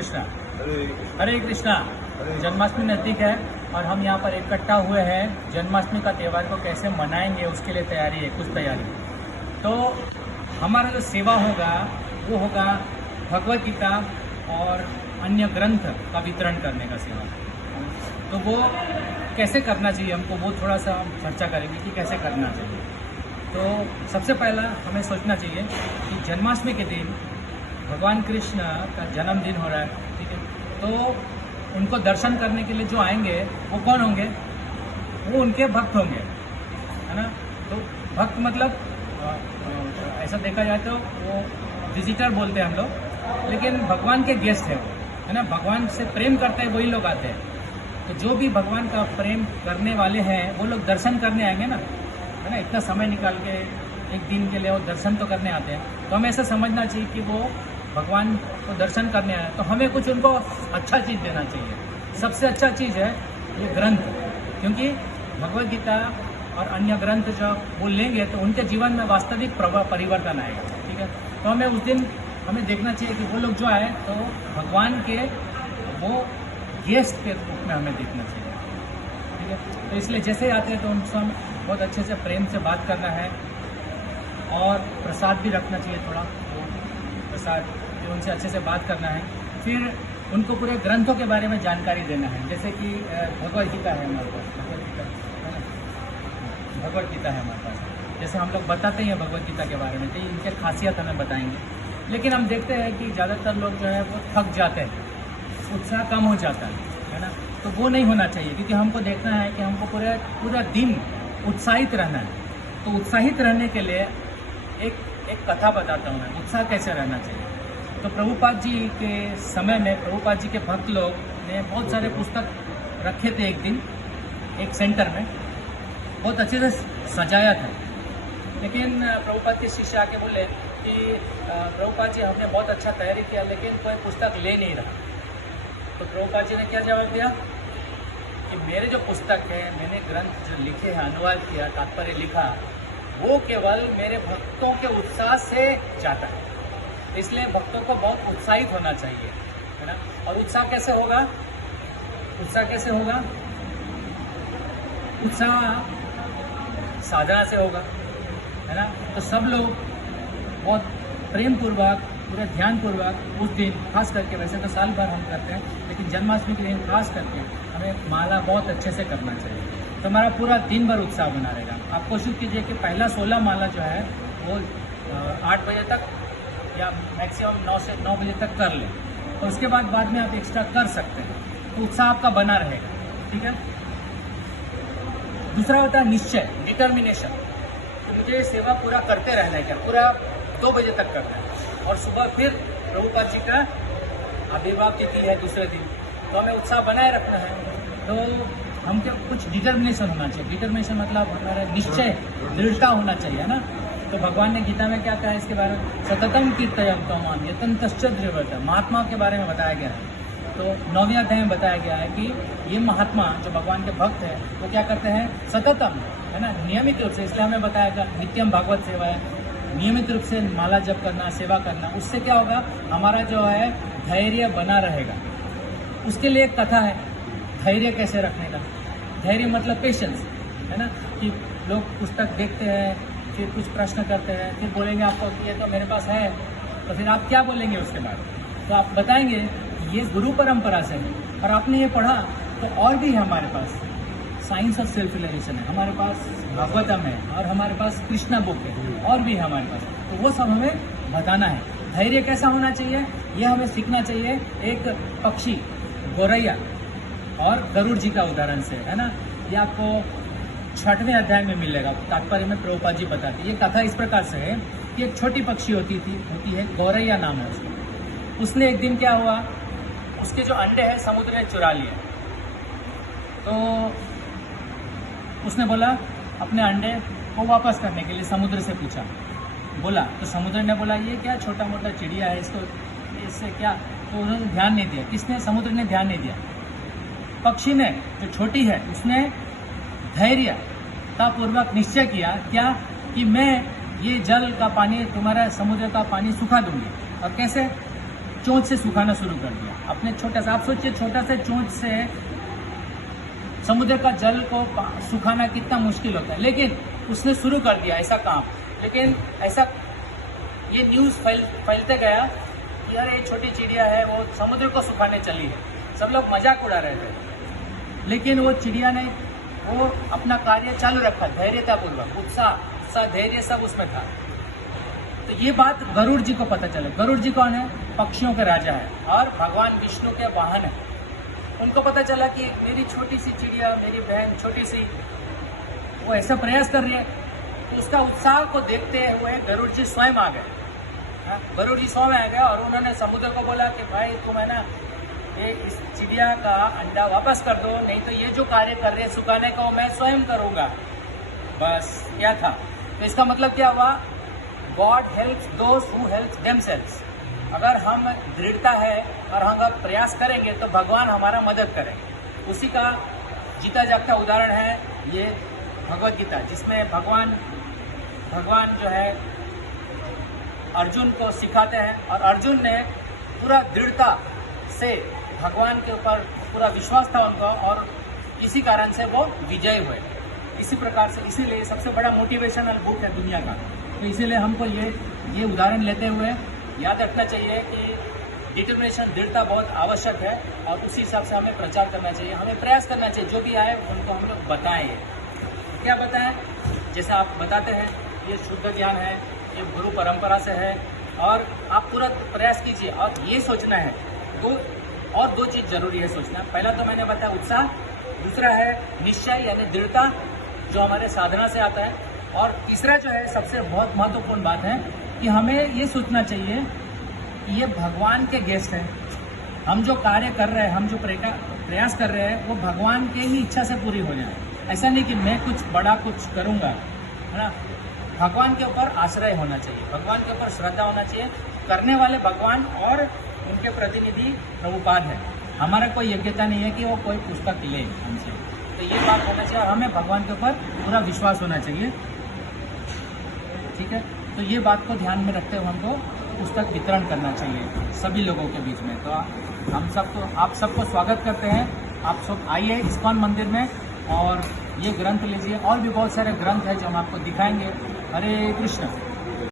कृष्णा। हरे कृष्णा। जन्माष्टमी नज़दीक है और हम यहाँ पर इकट्ठा हुए हैं। जन्माष्टमी का त्यौहार को कैसे मनाएंगे उसके लिए तैयारी है, कुछ तैयारी। तो हमारा जो सेवा होगा वो होगा भगवद गीता और अन्य ग्रंथ का वितरण करने का सेवा। तो वो कैसे करना चाहिए हमको, वो थोड़ा सा हम चर्चा करेंगे कि कैसे करना चाहिए। तो सबसे पहला हमें सोचना चाहिए कि जन्माष्टमी के दिन भगवान कृष्ण का जन्मदिन हो रहा है, ठीक है। तो उनको दर्शन करने के लिए जो आएंगे वो कौन होंगे? वो उनके भक्त होंगे, है ना। तो भक्त मतलब ऐसा देखा जाए तो वो विजिटर बोलते हैं हम लोग, लेकिन भगवान के गेस्ट हैं वो, है ना। भगवान से प्रेम करते हैं वही लोग आते हैं। तो जो भी भगवान का प्रेम करने वाले हैं वो लोग दर्शन करने आएंगे ना, है ना। इतना समय निकाल के एक दिन के लिए वो दर्शन तो करने आते हैं। तो हमें ऐसा समझना चाहिए कि वो भगवान को दर्शन करने आए, तो हमें कुछ उनको अच्छा चीज़ देना चाहिए। सबसे अच्छा चीज़ है ये ग्रंथ, क्योंकि भगवद गीता और अन्य ग्रंथ जो वो लेंगे तो उनके जीवन में वास्तविक परिवर्तन आएगा, ठीक है। तो हमें उस दिन हमें देखना चाहिए कि वो लोग जो आए तो भगवान के वो गेस्ट के रूप में हमें देखना चाहिए, ठीक है। तो इसलिए जैसे आते हैं तो उनसे हम बहुत अच्छे से प्रेम से बात करना है और प्रसाद भी रखना चाहिए थोड़ा, तो प्रसाद फिर उनसे अच्छे से बात करना है। फिर उनको पूरे ग्रंथों के बारे में जानकारी देना है, जैसे कि भगवद गीता है हमारे पास, भगवद गीता है हमारे पास। जैसे हम लोग बताते हैं भगवद गीता के बारे में, तो इनके खासियत हमें बताएंगे। लेकिन हम देखते हैं कि ज़्यादातर लोग जो है वो थक जाते हैं, उत्साह कम हो जाता है ना। तो वो नहीं होना चाहिए, क्योंकि हमको देखना है कि हमको पूरा दिन उत्साहित रहना है। तो उत्साहित रहने के लिए एक कथा बताता हूँ मैं, उत्साह कैसे रहना चाहिए। तो प्रभुपाद जी के समय में प्रभुपाद जी के भक्त लोग ने बहुत सारे पुस्तक रखे थे एक दिन एक सेंटर में, बहुत अच्छे से सजाया था। लेकिन प्रभुपाद के शिष्य आके बोले कि प्रभुपाद जी हमने बहुत अच्छा तैयारी किया लेकिन कोई पुस्तक ले नहीं रहा। तो प्रभुपाद जी ने क्या जवाब दिया कि मेरे जो पुस्तक है, मैंने ग्रंथ जो लिखे हैं, अनुवाद किया, तात्पर्य लिखा, वो केवल मेरे भक्तों के उत्साह से जाता है। इसलिए भक्तों को बहुत उत्साहित होना चाहिए, है ना। और उत्साह कैसे होगा? उत्साह कैसे होगा? उत्साह साधना से होगा, है ना। तो सब लोग बहुत प्रेम पूर्वक, पूरे ध्यान पूर्वक उस दिन, खास करके, वैसे तो साल भर हम करते हैं लेकिन जन्माष्टमी के दिन खास करके हमें माला बहुत अच्छे से करना चाहिए। तो हमारा पूरा दिन भर उत्साह बना रहेगा। आप कोशिश कीजिए कि पहला 16 माला जो है वो 8 बजे तक या मैक्सिमम 9 से 9 बजे तक कर लें। तो उसके बाद में आप एक्स्ट्रा कर सकते हैं, तो उत्साह आपका बना रहेगा, ठीक है। दूसरा होता है निश्चय, डिटर्मिनेशन। तो मुझे सेवा पूरा करते रहना है, क्या पूरा 2 बजे तक करना है। और सुबह फिर प्रभुपाद जी का आविर्भाव तिथि है दूसरे दिन, तो हमें उत्साह बनाए रखना है। तो हमको कुछ डिटर्मिनेशन होना चाहिए। डिटर्मिनेशन मतलब हमारा निश्चय, दृढ़ता होना चाहिए, ना। तो भगवान ने गीता में क्या कहा है इसके बारे में? सततम कीर्तयं त्वमाम यतन्तश्च दृढ़ता। महात्मा के बारे में बताया गया है। तो 9वें अध्याय में बताया गया है कि ये महात्मा जो भगवान के भक्त हैं वो क्या करते हैं? सततम, है ना, नियमित रूप से। इसलिए हमें बताया गया नित्यम भागवत सेवा है, नियमित रूप से माला जप करना, सेवा करना। उससे क्या होगा? हमारा जो है धैर्य बना रहेगा। उसके लिए एक कथा है, धैर्य कैसे रखने का। धैर्य मतलब पेशेंस, है ना। कि लोग पुस्तक देखते हैं, फिर कुछ प्रश्न करते हैं, फिर बोलेंगे आपको कि ये तो मेरे पास है, तो फिर आप क्या बोलेंगे उसके बाद? तो आप बताएंगे ये गुरु परंपरा से है और आपने ये पढ़ा। तो और भी हमारे पास साइंस ऑफ सेल्फ रियलाइजेशन है, हमारे पास भागवतम है और हमारे पास कृष्णा बुक है, और भी हमारे पास। तो वो सब हमें बताना है। धैर्य कैसा होना चाहिए ये हमें सीखना चाहिए। एक पक्षी गौरैया और गरुड़ जी का उदाहरण से, है ना। ये आपको 6वें अध्याय में मिलेगा, तात्पर्य में प्रभुपाद जी बताते हैं। ये कथा इस प्रकार से है कि एक छोटी पक्षी होती है, गौरैया नाम है उसका। उसने एक दिन क्या हुआ, उसके जो अंडे हैं समुद्र ने चुरा लिए। तो उसने बोला अपने अंडे को वापस करने के लिए समुद्र से पूछा, बोला। तो समुद्र ने बोला ये क्या छोटा मोटा चिड़िया है, इससे क्या। तो उन्होंने ध्यान नहीं दिया। किसने? समुद्र ने ध्यान नहीं दिया। पक्षी ने, जो छोटी है, उसने धैर्यतापूर्वक निश्चय किया क्या कि मैं ये जल का पानी, तुम्हारा समुद्र का पानी सुखा दूंगी। और कैसे? चोंच से सुखाना शुरू कर दिया। अपने छोटा सा, आप सोचिए छोटा से चोंच से समुद्र का जल को सुखाना कितना मुश्किल होता है, लेकिन उसने शुरू कर दिया ऐसा काम। लेकिन ऐसा ये न्यूज़ फैलते गया कि यार ये छोटी चिड़िया है वो समुद्र को सुखाने चली है। सब लोग मजाक उड़ा रहे थे, लेकिन वो चिड़िया ने वो अपना कार्य चालू रखा, धैर्यतापूर्वक, उत्साह धैर्य सब उसमें था। तो ये बात गरुड़ जी को पता चला। गरुड़ जी कौन है? पक्षियों के राजा है और भगवान विष्णु के वाहन है। उनको पता चला कि मेरी छोटी सी चिड़िया, मेरी बहन छोटी सी, वो ऐसा प्रयास कर रही है। तो उसका उत्साह को देखते हुए गरुड़ जी स्वयं आ गए। गरुड़ जी स्वयं आ गए और उन्होंने समुद्र को बोला कि भाई तुम है ना ये इस चिड़िया का अंडा वापस कर दो, नहीं तो ये जो कार्य कर रहे हैं सुखाने का वो मैं स्वयं करूंगा। बस क्या था? तो इसका मतलब क्या हुआ? God helps those who helps themselves. अगर हम दृढ़ता है और हम अगर प्रयास करेंगे तो भगवान हमारा मदद करेंगे। उसी का जीता जागता उदाहरण है ये भगवत गीता, जिसमें भगवान जो है अर्जुन को सिखाते हैं और अर्जुन ने पूरा दृढ़ता से भगवान के ऊपर पूरा विश्वास था उनका और इसी कारण से वो विजयी हुए। इसी प्रकार से इसीलिए सबसे बड़ा मोटिवेशनल बुक है दुनिया का। तो इसीलिए हमको ये उदाहरण लेते हुए याद रखना चाहिए कि डिटर्मिनेशन, दृढ़ता बहुत आवश्यक है और उसी हिसाब से हमें प्रचार करना चाहिए, हमें प्रयास करना चाहिए। जो भी आए उनको हम लोग बताएं। क्या बताएं? जैसा आप बताते हैं ये शुद्ध ज्ञान है, ये गुरु परंपरा से है और आप पूरा प्रयास कीजिए। और ये सोचना है दो चीज़ जरूरी है सोचना। पहला तो मैंने बताया उत्साह, दूसरा है निश्चय यानी दृढ़ता जो हमारे साधना से आता है, और तीसरा जो है सबसे बहुत महत्वपूर्ण बात है कि हमें ये सोचना चाहिए कि ये भगवान के गेस्ट हैं। हम जो कार्य कर रहे हैं, हम जो प्रयास कर रहे हैं वो भगवान के ही इच्छा से पूरी हो जाए। ऐसा नहीं कि मैं कुछ बड़ा कुछ करूँगा, है ना। भगवान के ऊपर आश्रय होना चाहिए, भगवान के ऊपर श्रद्धा होना चाहिए। करने वाले भगवान और उनके प्रतिनिधि प्रभुपाद है। हमारा कोई योग्यता नहीं है कि वो कोई पुस्तक ले हमसे। तो ये बात होना चाहिए और हमें भगवान के ऊपर पूरा विश्वास होना चाहिए। ठीक है, तो ये बात को ध्यान में रखते हुए हमको पुस्तक वितरण करना चाहिए सभी लोगों के बीच में। तो आप सबको स्वागत करते हैं। आप सब आइए इस्कॉन मंदिर में और ये ग्रंथ लीजिए। और भी बहुत सारे ग्रंथ हैं जो हम आपको दिखाएंगे। हरे कृष्ण।